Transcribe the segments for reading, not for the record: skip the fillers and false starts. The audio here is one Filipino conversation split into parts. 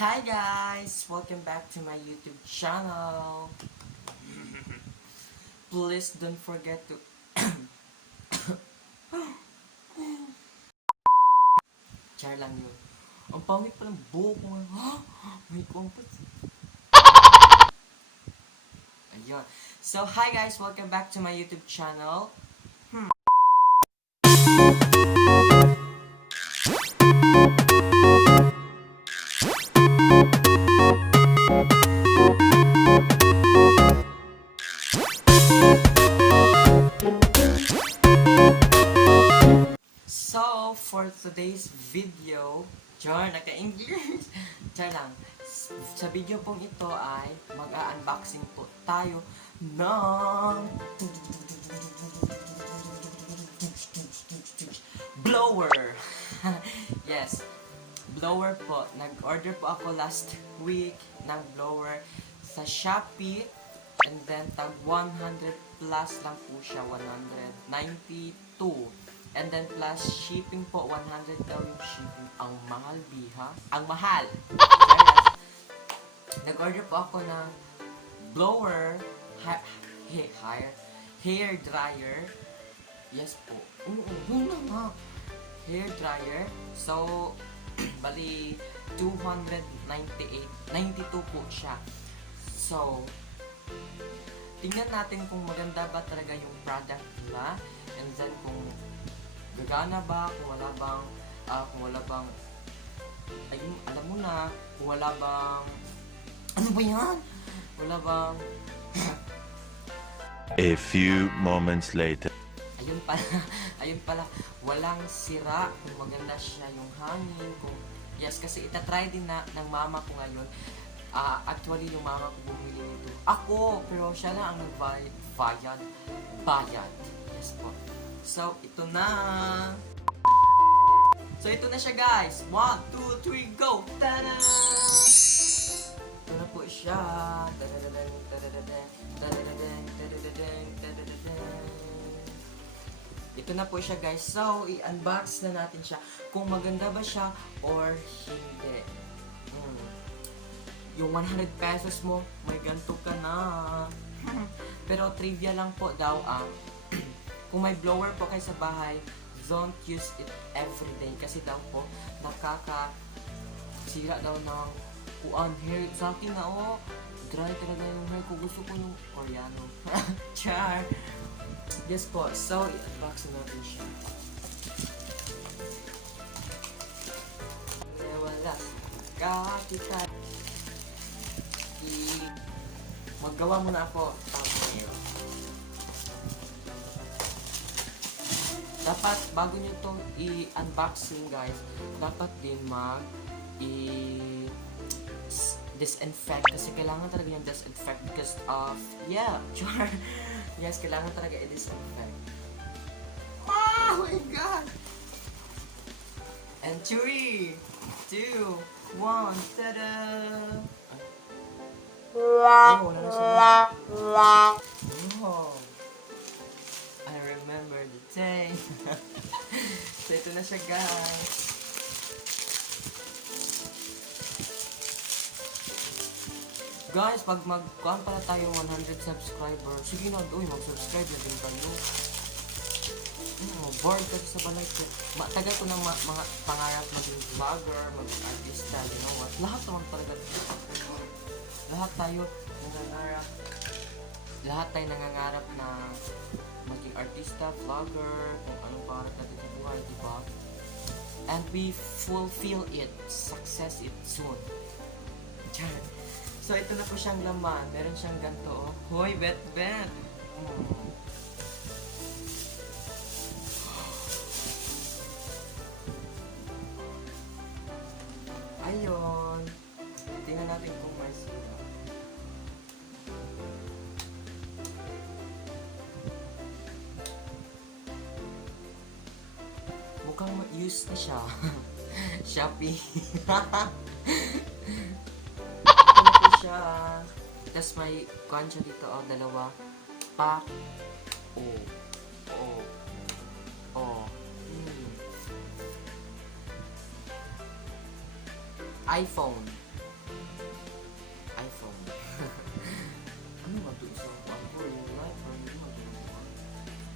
Hi guys! Welcome back to my YouTube channel. Please don't forget to Char lang yun. Ang pangit palang buhok ko ngayon. May kumpas. Ayun. So, hi guys! Welcome back to my YouTube channel. So, for today's video, naka-English. Char lang. Sa video pong ito ay mag-unboxing po tayo ng blower. Yes, blower po. Nag-order po ako last week ng blower sa Shopee. And then, tag 100 plus lang po siya. 192. And then plus shipping po, 100 daw yung shipping. Ang mahal, biha. Ang mahal! Nag-order po ako ng blower, hair dryer. Yes po. Hair dryer. So, bali, 292 po siya. So, tingnan natin kung maganda ba talaga yung product nila. And then kung gagana ba, kung wala bang, ayun, alam mo na, kung wala bang, ano ba yan? Wala bang, A few moments later. ayun pala, walang sira, kung maganda siya yung hangin, kung, yes, kasi itatry din na ng mama ko ngayon. Actually, yung mama ko bumili nito. Ako, pero siya na ang nagbayad. Yes po. So, ito na. So, ito na siya, guys. 1, 2, 3, go! Tada! Ito na po siya. Ito na po siya, guys. So, i-unbox na natin siya. Kung maganda ba siya or hindi. Yung 100 pesos mo, may ganito ka na. Pero trivia lang po daw kung may blower po kayo sa bahay, don't use it everyday. Kasi daw po, nakakasira daw ng hair. Sa akin na, dry talaga yung hair ko. Gusto ko yung Koreano. Char! Yes po. So, i-unbox natin siya. Wala. Kakita. Maggawa muna ako. Dapat, bago nyo itong i-unboxing, guys, dapat din disinfect. Kasi kailangan talaga yung disinfect because of, char. Yes, kailangan talaga i-disinfect. Oh my God! And 3, 2, 1, tada! Oh, wala na siya. Oh. I remember the day. So, ito na siya, guys. Guys, pag mag-kuhan pala tayo 100 subscribers, sige na, mag-subscribe na din kayo. Bored kasi sa balay ko. Tagal ko ng mga pangarap maging vlogger, maging artista, you know what? Lahat naman talaga. Lahat tayo nangangarap na maging artista, vlogger, kung anong pangarap natin sa buhay, diba? And we fulfill it, success it soon. So, ito na po siyang laman. Meron siyang ganito, Hoy, bet! Ayun. Tingnan natin kung may sila. Mukhang ma-use na siya. Shopee. Ito na po siya. Tapos may kuhan siya dito, dalawa. Pack. iPhone. Ano ba ito? Isang ano yung light?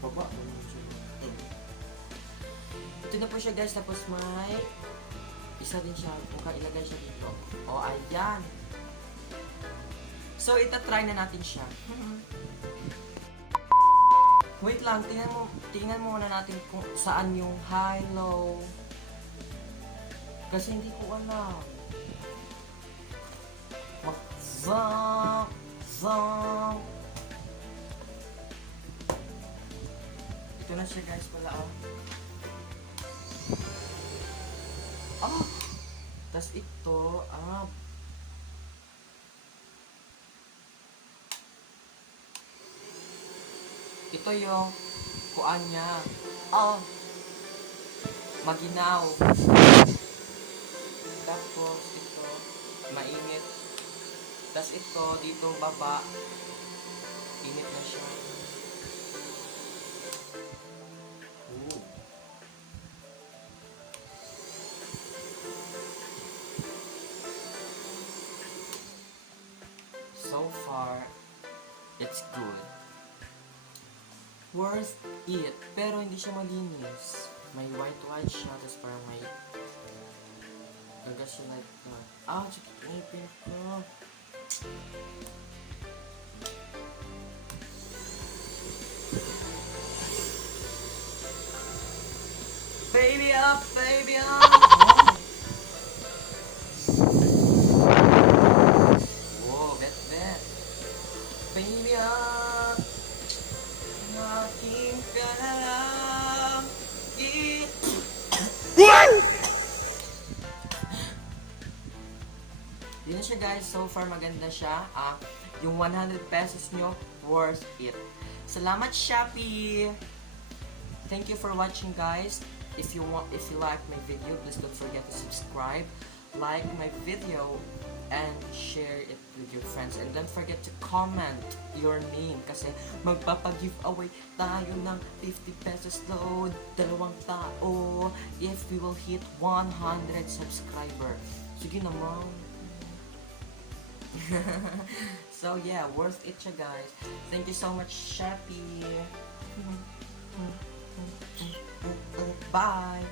Baba mo yung siya. Ito na po siya guys. Tapos may isa din siya. Kung kailagay siya dito. O, ayan. So, itatry na natin siya. Wait lang. Tingnan mo muna natin kung saan yung high, low. Kasi hindi ko alam. Zang! Zang! Ito na siya guys pala, oh. Ah! Tas ito, ito yung kuan niya. Oh! Maginaw. Tapos ito, mainit. Tas ito, dito baba, init na siya. Ooh. So far, it's good. Worth it. Pero hindi siya malinis. May white siya, tapos parang may gagas siya like that. Sakit ang ipin ko. Baby up, baby up. Whoa, bet. Baby up. Aking ka na lang. Yun siya guys, so far maganda siya. Yung 100 pesos nyo, worth it. Salamat Shopee! Thank you for watching guys. If you like my video, please don't forget to subscribe, like my video, and share it with your friends. And don't forget to comment your name kasi magpapag-giveaway tayo ng 50 pesos load, 2 tao, if we will hit 100 subscriber. Sige naman. So yeah, worth it siya guys. Thank you so much Shopee. Bye.